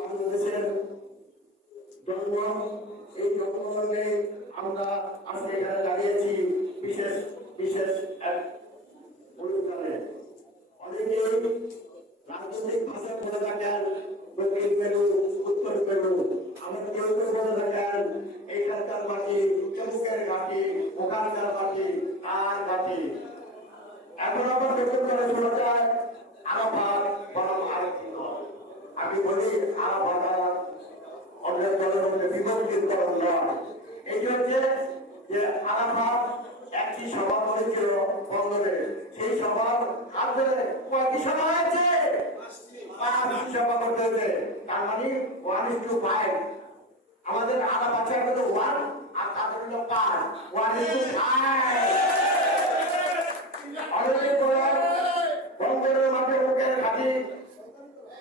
বাংলাদেশের জন্ম, এই জন্মলগ্নে আমরা আজকে এখানে দাঁড়িয়েছি বিশেষ বিশেষ এক অনুষ্ঠানে। অনেকেই রাজনৈতিক ভাষা বলে থাকেন দক্ষিণ পেরু, উত্তর পেরু, আমরা কেউ কেউ বলে থাকেন এইখানকার মাটি চমুকের ঘাটি, ওখানকার মাটি আর ঘাটি। এখন আবার নতুন করে শোনা যায় আরাফাত বরং আরেকটি নয়। আমি বলি আরাফাত অন্য দলের মধ্যে বিভক্তিকরণ নয়। এই হচ্ছে যে আরাফাত একটি সভা করেছিল বন্দরে, সেই সভার হাতে কয়েকটি সভা হয়েছে, 5টি সভা করতে হয়েছে। তার মানে 1:5। আমাদের আরাফাত হলো 1 আর তাদের হলো 5, 1:5। বন্দরের মাঠে মুখের ঘাটি,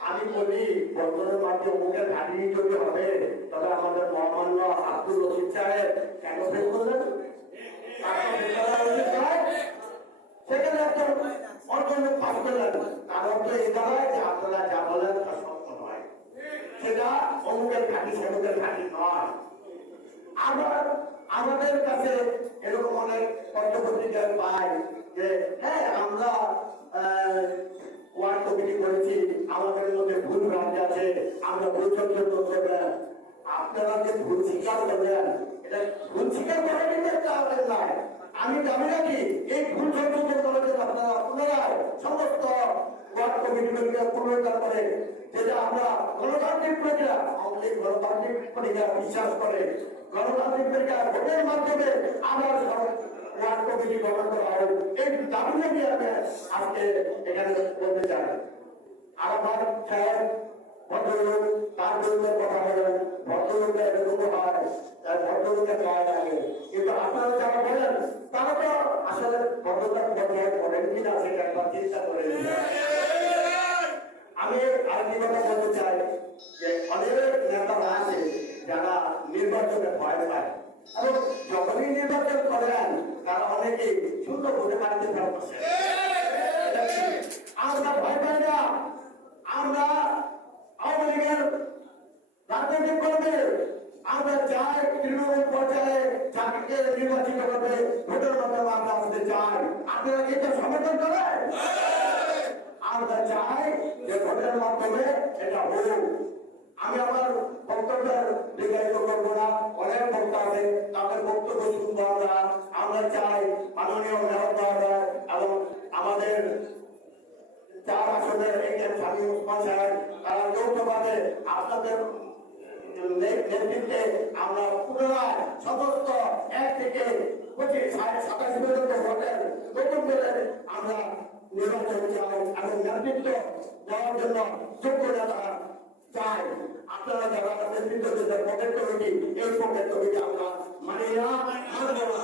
আমি বলি বন্দরের মাঠে মুখের ঘাটি যদি হবে তবে আমাদের মহামান্য আব্দুল রশিদ সাহেব কেন ফেল করলেন? সেখানে একটা অর্জন পাশ করলেন। তার অর্থ এই দাঁড়ায় যে আপনারা যা বলেন তা সত্য নয়, সেটা অমুকের ঘাটি সেমুকের ঘাটি নয়। আবার আমাদের কাছে এরকম অনেক পত্রপত্রিকা পাই যে হ্যাঁ আমরা ওয়ার্ড কমিটি করেছি, আমাদের মধ্যে ভুল ভ্রান্তি আছে, আমরা ভুল সংশোধন করবেন। আপনারা যে ভুল স্বীকার করবেন, এটা ভুল স্বীকার করার কিন্তু একটা আবেদন নাই। আমি দাবি রাখি এই ভুল সংশোধন করার জন্য আপনারা পুনরায় সমস্ত ওয়ার্ড কমিটিগুলিকে পুনরুদ্ধার করে, যেটা আমরা গণতান্ত্রিক প্রক্রিয়া, আমাদের গণতান্ত্রিক প্রক্রিয়া বিশ্বাস করে, গণতান্ত্রিক প্রক্রিয়া ভোটের মাধ্যমে আবার ওয়ার্ড কমিটি গঠন করা হোক, এই দাবি নিয়ে আমি আজকে এখানে বলতে চাই। আরাফাত সাহেব ভদ্রলোক, তার বিরুদ্ধে কথা বলেন, ভদ্রলোকটা এরকম হয়, ভদ্রলোকের গায়ে লাগে। কিন্তু আপনারা যারা বলেন তারা তো আসলে ভদ্রতার কথা বলেন কিনা সেটা একবার চিন্তা করে। আমি আরেকটি কথা বলতে চাই যে অনেক নেতারা আছে যারা নির্বাচনে ভয় পায়, এবং যখনই নির্বাচন করেন তারা অনেকে শুদ্ধ ভোটে বাড়িতে পারছে। আমরা ভয় পাই না, আমরা আওয়ামী লীগের রাজনৈতিক করবে, আমরা চাই তৃণমূল পর্যায়ে যাকে নির্বাচিত করবে ভোটের মাধ্যমে আমরা আসতে চাই। আপনারা কি এটা সমর্থন করেন? আমরা চাই যে ভোটের মাধ্যমে এটা হোক। আমি আমার বক্তব্যের দীর্ঘায়িত করবো না, অনেক বক্তা আছে, তাদের বক্তব্য শুনবো আমরা। আমরা চাই মাননীয় মেয়র মহোদয় এবং আমাদের 4 আসনের স্বামী ওসমান সাহেব তারা যৌথভাবে আপনাদের নেতৃত্বে আমরা পুনরায় সমস্ত 1 থেকে 27 পর্যন্ত ভোটের নতুন করে আমরা নির্বাচন চাই এবং নেতৃত্ব দেওয়ার জন্য যোগ্য নেতা চাই। আপনারা যারা নেতৃত্ব দিতে পকেট কমিটি, এই পকেট কমিটি আমরা মানি না, মানব না।